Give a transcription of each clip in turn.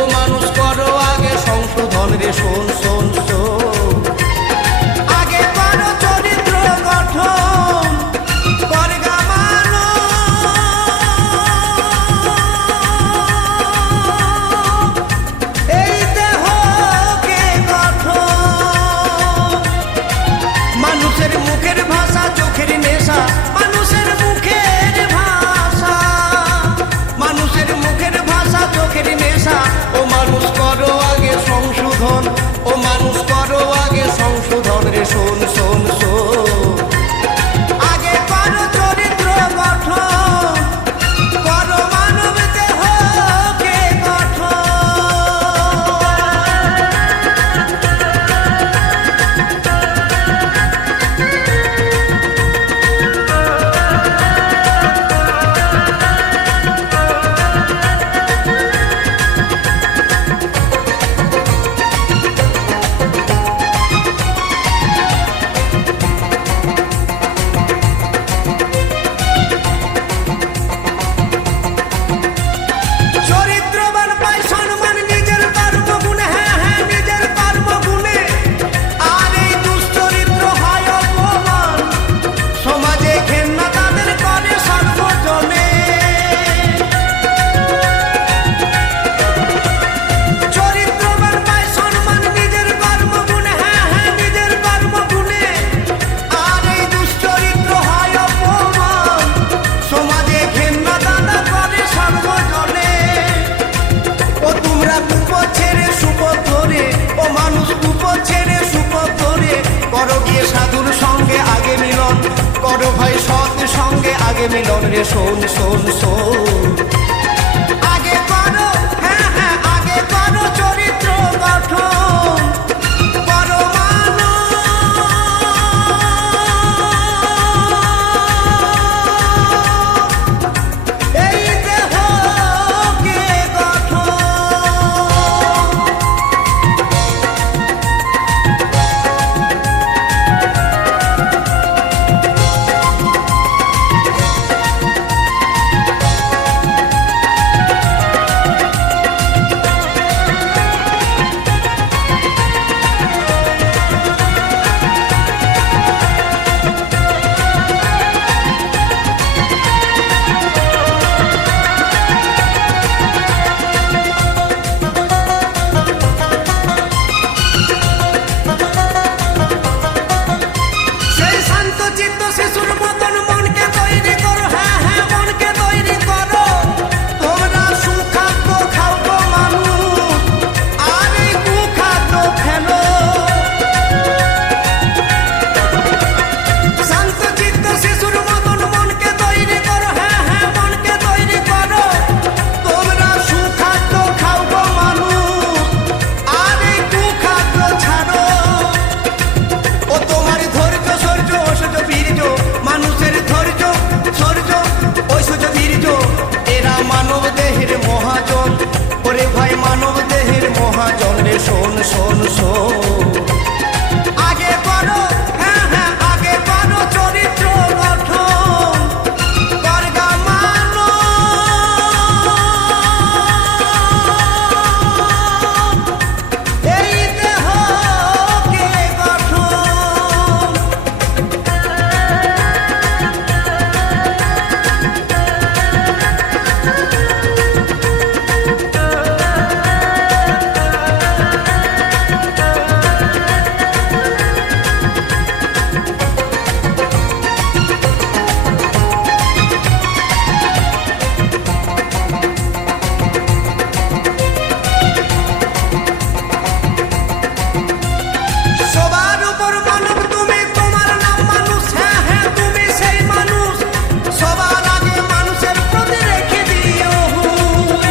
ও মানুষ করো আগে সংশোধন রে, শোন শোন শোন। আগে করো চরিত্র গঠন, করগা মানো এই দেহকে গঠন। মানুষের মুখের ভাষা চোখের নেশা, মানুষের মুখের ভাষা, মানুষের মুখের ভাষা চোখের নেশা। ও মানুষ করো আগে সংশোধন, ও মানুষ করো আগে সংশোধন রে, শোন শোন শোন। আগে করো চরিত্র গঠন, করো মানব দেহকে গঠন। চরিত্রবান পায় সম্মান নিজের কর্মগুণে, হ্যাঁ হ্যাঁ নিজের কর্মগুণে। আর এই দুশ্চরিত্র হয় অপমান, সমাজে ঘেন্না তাদের করে সর্বজনে। চরিত্রবান পায় সম্মান নিজের কর্মগুণে, হ্যাঁ হ্যাঁ নিজের কর্মগুণে। আর এই দুশ্চরিত্র হয় অপমান, সমাজে ঘেন্না তাদের করে সর্বজনে। ও তোমরা কূপ ছেড়ে সুপথ ধরে, ও মানুষ কূপ ছেড়ে সুপথ ধরে। করো গিয়ে সাধুর সঙ্গে আগে মিলন, করো ভাই সৎ সঙ্গে আগে মিলন রে, শোন শোন শোন। আগে করো, হ্যাঁ হ্যাঁ আগে করো চরিত্র গঠন, করো মানো এই দেহকে গঠন। সেই শান্ত চিত্ত শিশুর মতন মনকে তৈরি করো, হ্যাঁ হ্যাঁ মনকে তৈরি করো। তোমরা সুখাদ্য খাও গো মানুষ, আর এই কুখাদ্য ফেলো। শান্ত চিত্ত শিশুর মতন মনকে তৈরি করো, হ্যাঁ হ্যাঁ মনকে তৈরি করো। তোমরা সুখাদ্য খাও গো মানুষ, আর এই কুখাদ্য ছাড়ো। ও তোমার ধৈর্য সৌর্য ঐশ্বর্য বীর্য, মানুষের ধৈর্য সৌর্য ঐশ্বর্য বীর্য, এরা মানব দেহের মহাজন। ওরে ভাই মানব দেহের মহাজন রে, শোন শোন শোন। আগে করো, হ্যাঁ হ্যাঁ আগে করো চরিত্র গঠন, করগা মানো এই দেহকে গঠন। সবার উপর মানব তুমি, তোমার নাম মানুষ, হ্যাঁ হ্যাঁ তুমি সেই মানুষ। সবার আগে মানুষের প্রতি রেখে দিও হুঁশ।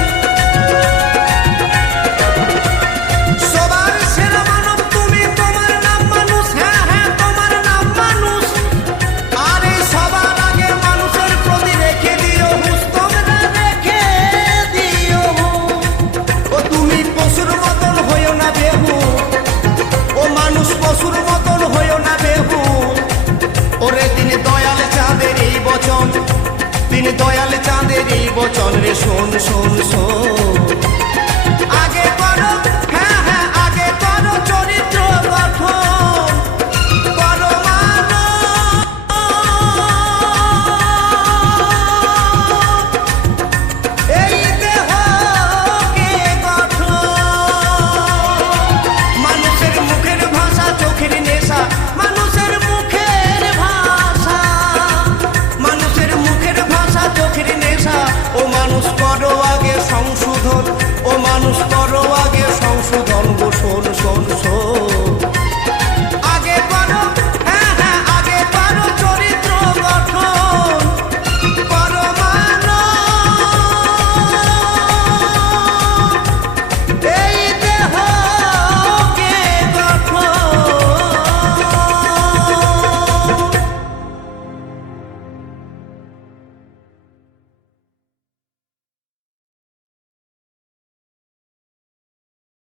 সবার সেরা মানব তুমি, তোমার নাম মানুষ, হ্যাঁ হ্যাঁ তোমার নাম মানুষ। আর এই সবার আগে মানুষের প্রতি রেখে দিও হুঁশ, তোমরা রেখে দিও হুঁশ। ও তুমি পশুর মতন হইও না বেহু, ও মানুষ পশুর মতন হইও না বেহু। ওরে তিনি দয়াল চাঁদের এই বচন, তিনি দয়াল চাঁদের এই বচন রে, শোন শোন শোন।